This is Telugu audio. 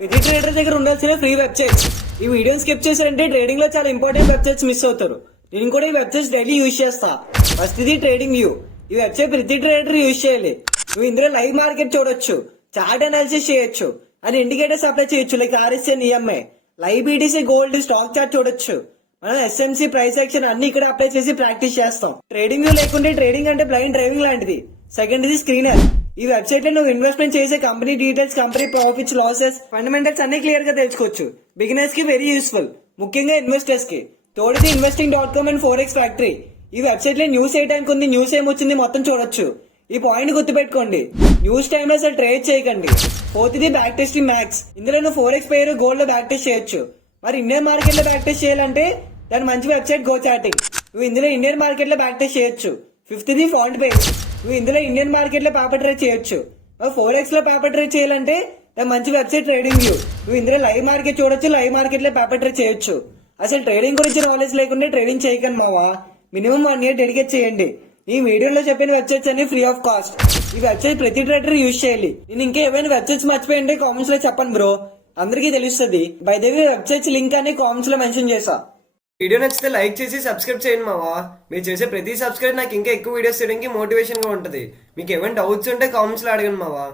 ప్రతి ట్రేడర్ దగ్గర ఉండాల్సిన ఫ్రీ వెబ్సైట్స్. ఈ వీడియోని స్కిప్ చేశారంటే ట్రేడింగ్ లో చాలా ఇంపార్టెంట్ వెబ్సైట్స్ మిస్ అవుతారు. నేను కూడా ఈ వెబ్సైట్స్ డైలీ యూజ్ చేస్తా. ఫస్ట్ ఇది ట్రేడింగ్ వ్యూ. ఈ వెబ్సైట్ ప్రతి ట్రేడర్ యూజ్ చేయాలి. నువ్వు ఇందులో లైవ్ మార్కెట్ చూడొచ్చు, చార్ట్ అనాలిసిస్ చేయొచ్చు, అండ్ ఇండికేటర్స్ అప్లై చేయొచ్చు like RSN, EMI, live BTC, gold, stock chart చూడొచ్చు. మనం ఎస్ఎంసీ, ప్రైస్ యాక్షన్ అన్ని ఇక్కడ అప్లై చేసి ప్రాక్టీస్ చేస్తాం. ట్రేడింగ్ వ్యూ లేకుంటే ట్రేడింగ్ అంటే బ్లైండ్ డ్రైవింగ్ లాంటిది. సెకండ్ ఇది స్క్రీనర్. ఈ వెబ్సైట్ లో నువ్వు ఇన్వెస్ట్మెంట్ చేసే company details, company profits, losses, fundamentals అన్ని క్లియర్ గా తెలుసుకోవచ్చు. బిగినర్స్ కి వెరీ యూస్ఫుల్, ముఖ్యంగా ఇన్వెస్టర్స్ కి. తోడిది investing.com అండ్ ఫోరెక్స్ ఫ్యాక్టరీ. ఈ వెబ్సైట్ లో న్యూస్ ఏ టైంకి ఉంది, న్యూస్ ఏమొచ్చింది మొత్తం చూడొచ్చు. ఈ పాయింట్ గుర్తుపెట్టుకోండి, న్యూస్ టైమ్ లో అసలు ట్రేడ్ చేయకండి. ఫోర్త్ ఇది బ్యాక్ టెస్టింగ్ మ్యాక్స్. ఇందులో నువ్వు ఫోరెక్స్ పేరు, గోల్డ్ లో బ్యాక్ టెస్ట్ చేయొచ్చు. మరి ఇండియన్ మార్కెట్ లో బ్యాక్ టెస్ట్ చేయాలంటే దాని మంచి వెబ్సైట్ గో చాటింగ్. నువ్వు ఇందులో ఇండియన్ మార్కెట్ లో బ్యాక్ టెస్ట్ చేయొచ్చు. ఫిఫ్త్ ఇది ఫాంట్ పేజ్. నువ్వు ఇందులో ఇండియన్ మార్కెట్ లో పేపర్ ట్రేడ్ చేయొచ్చు. ఫోరెక్స్ లో పేపర్ ట్రేడ్ చేయాలంటే దాని మంచి వెబ్సైట్ ట్రేడింగ్ వ్యూ. నువ్వు ఇందులో లైవ్ మార్కెట్ చూడొచ్చు, లైవ్ మార్కెట్ లో పేపర్ ట్రేడ్ చేయొచ్చు. అసలు ట్రేడింగ్ గురించి నాలెడ్జ్ లేకుండా ట్రేడింగ్ చేయకండి మావా. మినిమం 1 year డెడికేట్ చేయండి. ఈ వీడియోలో చెప్పిన వెబ్సైట్స్ అన్ని ఫ్రీ ఆఫ్ కాస్ట్. ఈ వెబ్సైట్ ప్రతి ట్రేడర్ యూజ్ చేయాలి. నేను ఇంకా ఏమైనా వెబ్సైట్స్ మర్చిపోయింటే కామెంట్స్ లో చెప్పండి బ్రో, అందరికీ తెలుస్తుంది. By the way websites link అని కామెంట్స్ లో మెన్షన్ చేసా. వీడియో నచ్చితే లైక్ చేసి సబ్స్క్రైబ్ చేయండి మావా. మీరు చేసే ప్రతి సబ్స్క్రైబ్ నాకు ఇంకా ఎక్కువ వీడియోస్ చేయడానికి మోటివేషన్ గా ఉంటుంది. మీకు ఏమైనా డౌట్స్ ఉంటే కామెంట్స్ లో అడగండి మావా.